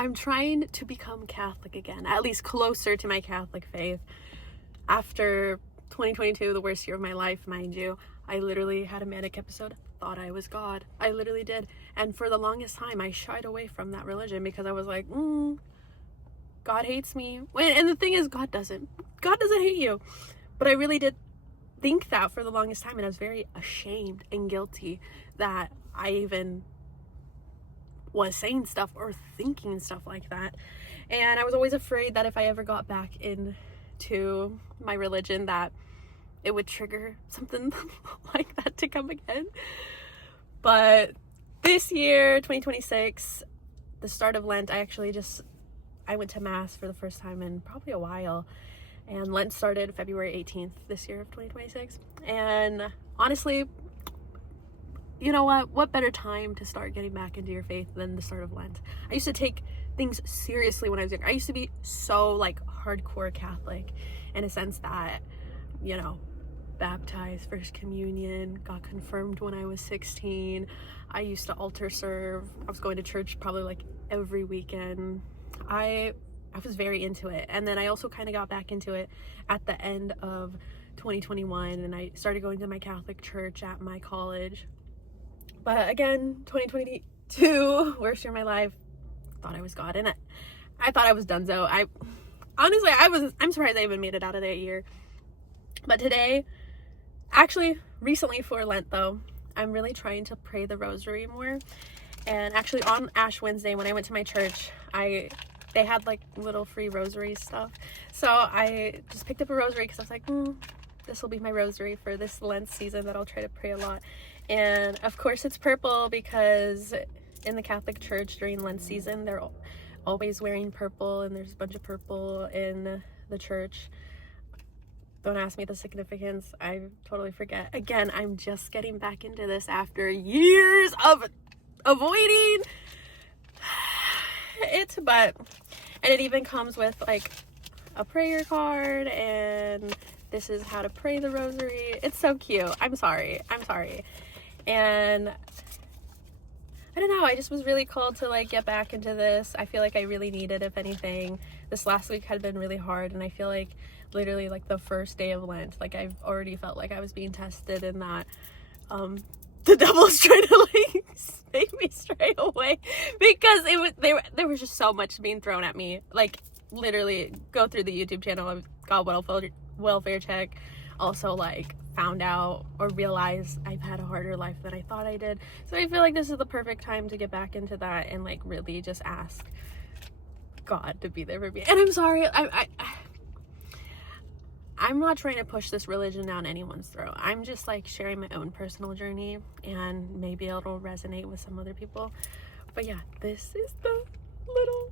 I'm trying to become Catholic again, at least closer to my Catholic faith. After 2022, the worst year of my life, mind you, I literally had a manic episode, thought I was God. I literally did. And for the longest time, I shied away from that religion because I was like, God hates me. And the thing is, God doesn't hate you. But I really did think that for the longest time, and I was very ashamed and guilty that I even was saying stuff or thinking stuff like that. And I was always afraid that if I ever got back into my religion, that it would trigger something like that to come again. But this year, 2026, the start of Lent, I went to Mass for the first time in probably a while. And Lent started February 18th this year of 2026. And honestly, you know what better time to start getting back into your faith than the start of Lent? I used to take things seriously when I was younger. I used to be so like hardcore Catholic in a sense that, you know, baptized, first communion, got confirmed when I was 16. I used to altar serve. I was going to church probably like every weekend. I was very into it. And then I also kind of got back into it at the end of 2021, and I started going to my Catholic church at my college. But again, 2022, worst year of my life, thought I was God, and I thought I was donezo. I'm surprised I even made it out of that year. But today, actually, recently for Lent though, I'm really trying to pray the rosary more. And actually on Ash Wednesday, when I went to my church, they had like little free rosary stuff. So I just picked up a rosary because I was like, this will be my rosary for this Lent season that I'll try to pray a lot. And of course it's purple because in the Catholic Church during Lent season, they're always wearing purple, and there's a bunch of purple in the church. Don't ask me the significance. I totally forget. Again, I'm just getting back into this after years of avoiding it, and it even comes with like a prayer card, and this is how to pray the rosary. It's so cute. I'm sorry. And I don't know, I just was really called to like get back into this. I feel like I really need it. If anything, this last week had been really hard, and I feel like literally like the first day of Lent, like I've already felt like I was being tested, and that the devil's trying to like make me stray away because there was just so much being thrown at me. Like literally go through the YouTube channel of God Welfare Check. Also like found out or realized I've had a harder life than I thought I did. So I feel like this is the perfect time to get back into that and like really just ask God to be there for me. And I'm sorry, I'm not trying to push this religion down anyone's throat. I'm just like sharing my own personal journey, and maybe it'll resonate with some other people. But yeah, this is the little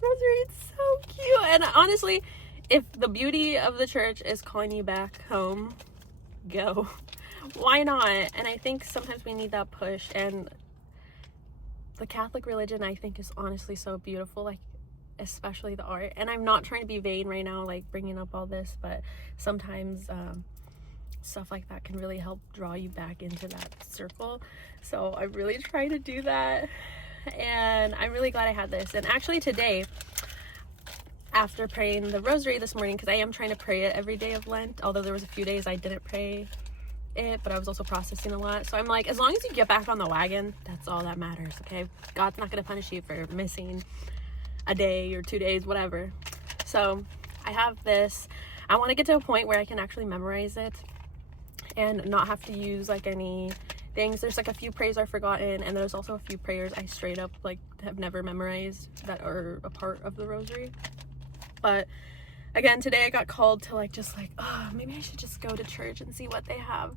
rosary. It's so cute. And honestly, if the beauty of the church is calling you back home, go. Why not? And I think sometimes we need that push. And the Catholic religion, I think, is honestly so beautiful. Like, especially the art. And I'm not trying to be vain right now, like bringing up all this, but sometimes stuff like that can really help draw you back into that circle. So I really try to do that, and I'm really glad I had this. And actually today, after praying the rosary this morning, because I am trying to pray it every day of Lent, although there was a few days I didn't pray it, but I was also processing a lot. So I'm like, as long as you get back on the wagon, that's all that matters. Okay, God's not going to punish you for missing a day or 2 days, whatever. So I have this. I want to get to a point where I can actually memorize it and not have to use like any things. There's like a few prayers I've forgotten, and there's also a few prayers I straight up like have never memorized that are a part of the rosary. But again, today I got called to like just like, oh, maybe I should just go to church and see what they have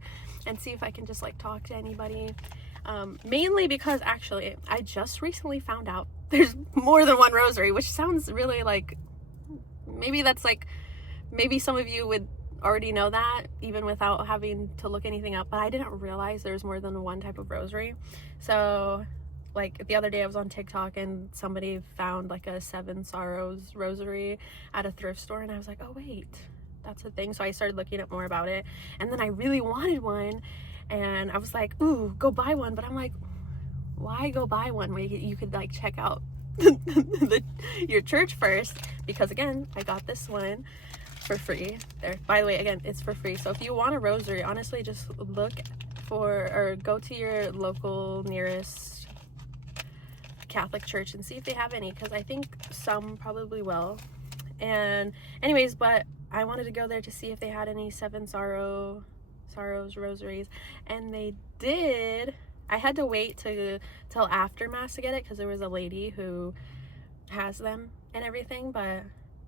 and see if I can just like talk to anybody. Mainly because actually I just recently found out there's more than one rosary, which sounds really like, maybe that's like, maybe some of you would already know that even without having to look anything up, but I didn't realize there's more than one type of rosary. So like the other day I was on TikTok and somebody found like a 7 Sorrows rosary at a thrift store, and I was like, oh wait, that's a thing. So I started looking up more about it, and then I really wanted one, and I was like, ooh, go buy one. But I'm like, why go buy one when you could like check out your church first, because again, I got this one for free. There, by the way, again, it's for free. So if you want a rosary, honestly, just look for or go to your local nearest Catholic church and see if they have any, because I think some probably will. And anyways, but I wanted to go there to see if they had any Seven Sorrows rosaries, and they did. I had to wait till after mass to get it, because there was a lady who has them and everything. But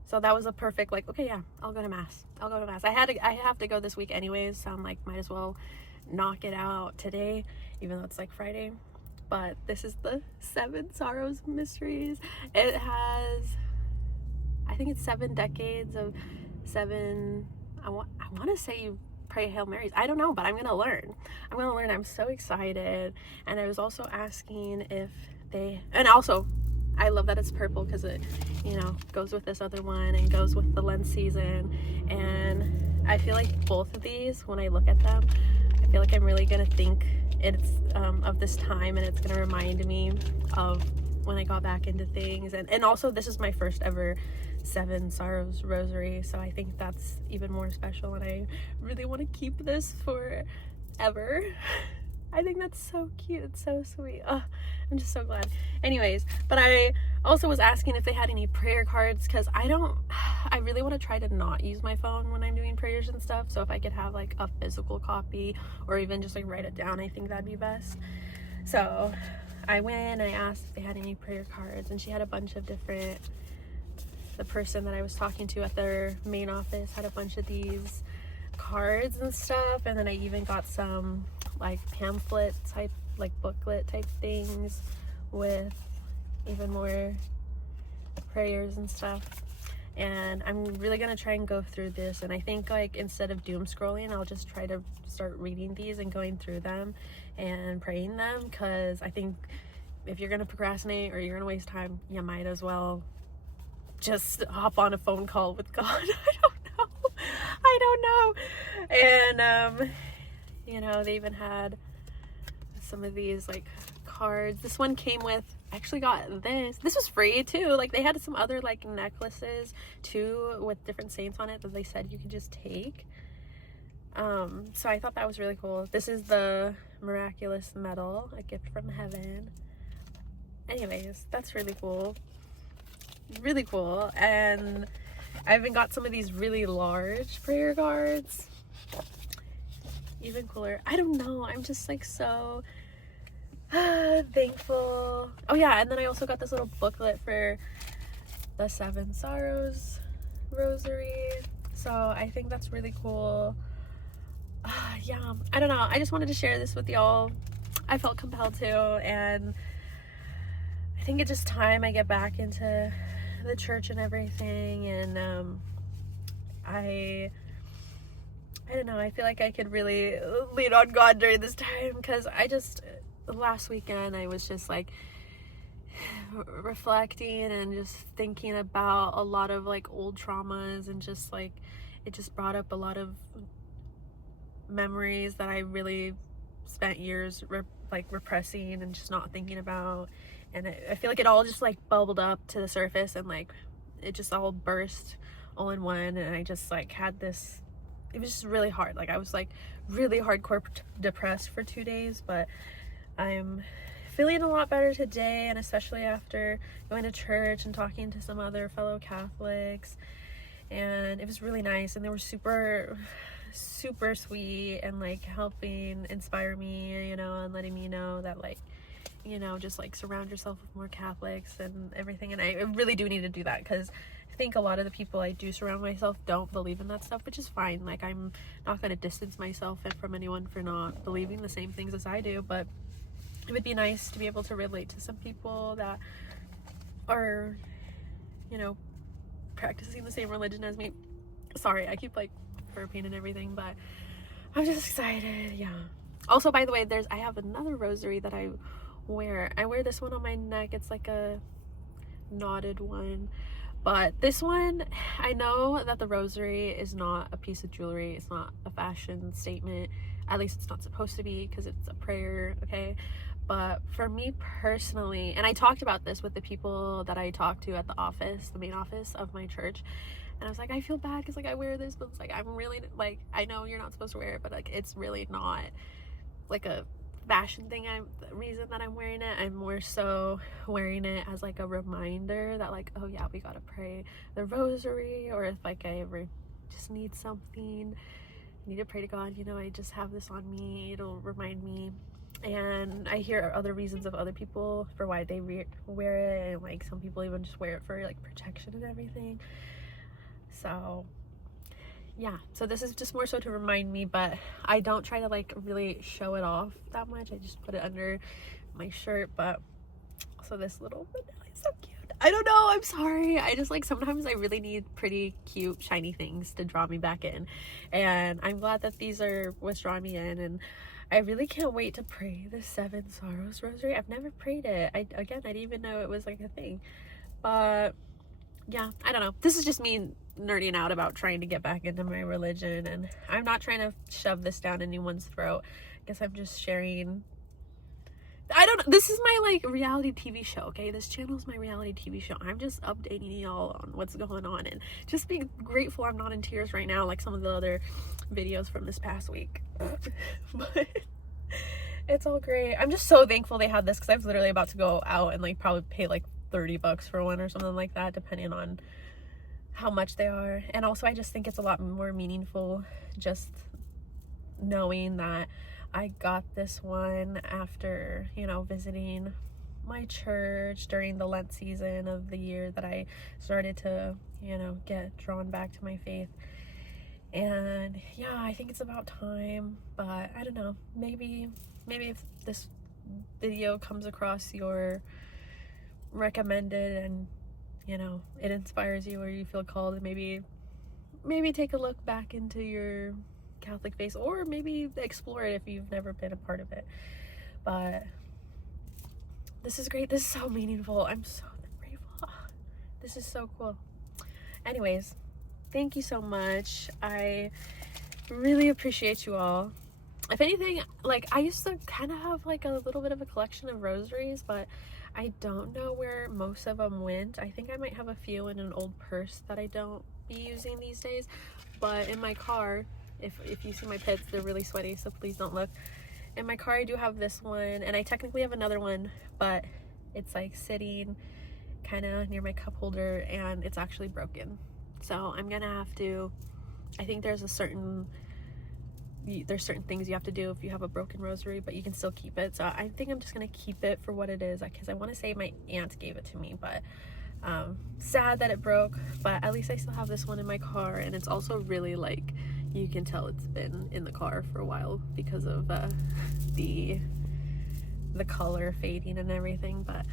so that was a perfect, like, okay, yeah, I'll go to mass. I have to go this week anyways, so I'm like, might as well knock it out today, even though it's like Friday. But this is the Seven Sorrows Mysteries. It has, I think it's 7 decades of 7, I want to say you pray Hail Marys. I don't know, but I'm gonna learn. I'm so excited. And I was also asking if they, and also I love that it's purple, because it, goes with this other one and goes with the Lent season. And I feel like both of these, when I look at them, I feel like I'm really gonna think it's of this time, and it's gonna remind me of when I got back into things. And also, this is my first ever Seven Sorrows rosary, so I think that's even more special, and I really want to keep this forever. I think that's so cute. It's so sweet. Oh, I'm just so glad. Anyways, but I also was asking if they had any prayer cards, because I really want to try to not use my phone when I'm doing prayers and stuff. So if I could have like a physical copy, or even just like write it down, I think that'd be best. So I went and I asked if they had any prayer cards, and she had a bunch of different, the person that I was talking to at their main office had a bunch of these cards and stuff. And then I even got some like pamphlet type, like booklet type things with even more prayers and stuff. And I'm really gonna try and go through this, and I think, like, instead of doom scrolling, I'll just try to start reading these and going through them and praying them, because I think if you're gonna procrastinate or you're gonna waste time, you might as well just hop on a phone call with God. I don't know. And they even had some of these like cards. This one came with, I actually got this was free too. Like, they had some other like necklaces too with different saints on it that they said you could just take. So I thought that was really cool. This is the miraculous medal, a gift from heaven. Anyways, that's really cool. And I even got some of these really large prayer cards. Even cooler. I don't know, I'm just like so thankful. Oh yeah, and then I also got this little booklet for the Seven Sorrows rosary, so I think that's really cool. Yeah, I don't know, I just wanted to share this with y'all. I felt compelled to, and I think it's just time I get back into the church and everything. And I don't know, I feel like I could really lean on God during this time, because last weekend I was just like reflecting and just thinking about a lot of like old traumas, and just like it just brought up a lot of memories that I really spent years repressing and just not thinking about. And I feel like it all just like bubbled up to the surface, and like it just all burst all in one. And I just like had this, it was just really hard. Like, I was like really hardcore depressed for 2 days, but I'm feeling a lot better today, and especially after going to church and talking to some other fellow Catholics. And it was really nice, and they were super sweet, and like helping inspire me, and letting me know that, like, just like surround yourself with more Catholics and everything. And I really do need to do that, because I think a lot of the people I do surround myself don't believe in that stuff, which is fine. Like, I'm not going to distance myself from anyone for not believing the same things as I do, but it would be nice to be able to relate to some people that are, practicing the same religion as me. Sorry, I keep like burping and everything, but I'm just excited. Yeah. Also, by the way, I have another rosary that I wear this one on my neck. It's like a knotted one, but this one, I know that the rosary is not a piece of jewelry. It's not a fashion statement, at least it's not supposed to be, because it's a prayer, okay? But for me personally, and I talked about this with the people that I talked to at the office, the main office of my church, and I was like, I feel bad because like I wear this, but it's like I'm really like, I know you're not supposed to wear it, but like it's really not like a fashion thing. The reason that I'm wearing it, I'm more so wearing it as like a reminder that like, oh yeah, we gotta pray the rosary, or if like I ever just need something, need to pray to God, you know, I just have this on me, it'll remind me. And I hear other reasons of other people for why they wear it, and like some people even just wear it for like protection and everything. So yeah, so this is just more so to remind me, but I don't try to like really show it off that much. I just put it under my shirt. But so this little medallion is so cute. I don't know, I'm sorry, I just like sometimes I really need pretty cute shiny things to draw me back in, and I'm glad that these are what's drawing me in. And I really can't wait to pray the Seven Sorrows Rosary. I've never prayed it. I didn't even know it was like a thing. But yeah, I don't know. This is just me nerding out about trying to get back into my religion, and I'm not trying to shove this down anyone's throat. I guess I'm just sharing. I don't know. This is my like reality TV show, okay? This channel is my reality TV show. I'm just updating y'all on what's going on, and just be grateful I'm not in tears right now like some of the other videos from this past week. But it's all great. I'm just so thankful they had this, because I was literally about to go out and like probably pay like $30 for one or something like that, depending on how much they are. And also I just think it's a lot more meaningful just knowing that I got this one after, you know, visiting my church during the Lent season of the year that I started to, you know, get drawn back to my faith. And yeah, I think it's about time. But I don't know, maybe if this video comes across your recommended and, you know, it inspires you, or you feel called to maybe take a look back into your Catholic faith, or maybe explore it if you've never been a part of it. But this is great. This is so meaningful. I'm so grateful. This is so cool. Anyways, thank you so much. I really appreciate you all. If anything, like I used to kind of have like a little bit of a collection of rosaries, but I don't know where most of them went. I think I might have a few in an old purse that I don't be using these days. But in my car, if you see my pits, they're really sweaty, so please don't look. In my car I do have this one, and I technically have another one, but it's like sitting kind of near my cup holder and it's actually broken. So I'm gonna have to, I think there's certain things you have to do if you have a broken rosary, but you can still keep it. So I think I'm just gonna keep it for what it is, because I want to say my aunt gave it to me. But sad that it broke, but at least I still have this one in my car. And it's also really like, you can tell it's been in the car for a while because of the color fading and everything. But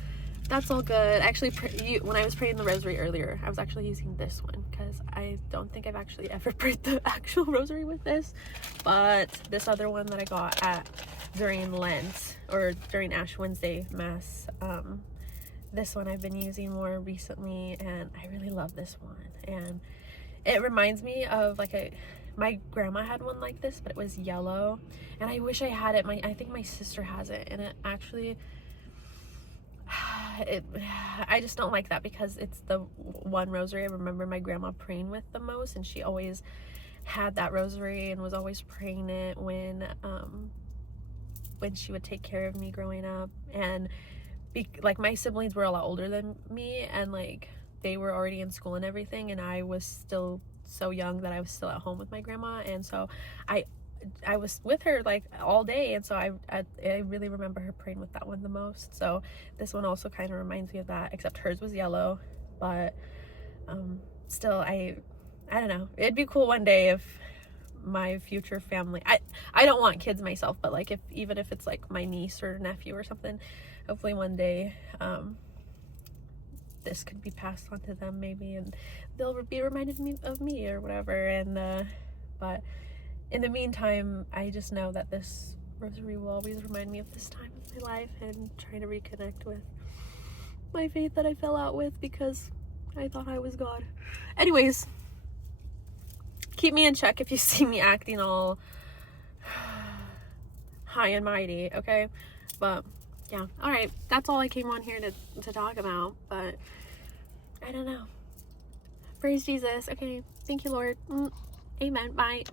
that's all good. Actually, when I was praying the rosary earlier, I was actually using this one, because I don't think I've actually ever prayed the actual rosary with this. But this other one that I got during Lent, or during Ash Wednesday Mass, this one I've been using more recently, and I really love this one. And it reminds me of like my grandma had one like this, but it was yellow, and I wish I had it. I think my sister has it, and it actually, I just don't like that, because it's the one rosary I remember my grandma praying with the most, and she always had that rosary and was always praying it when she would take care of me growing up. And like my siblings were a lot older than me, and like they were already in school and everything, and I was still so young that I was still at home with my grandma. And so I was with her like all day, and so I really remember her praying with that one the most. So this one also kind of reminds me of that, except hers was yellow. But still, I don't know, it'd be cool one day if my future family, I don't want kids myself, but like even if it's like my niece or nephew or something, hopefully one day this could be passed on to them maybe, and they'll be reminded of me or whatever. And but in the meantime, I just know that this rosary will always remind me of this time of my life, and trying to reconnect with my faith that I fell out with because I thought I was God. Anyways, keep me in check if you see me acting all high and mighty, okay? But yeah, all right, that's all I came on here to talk about, but I don't know. Praise Jesus. Okay, thank you, Lord. Amen. Bye.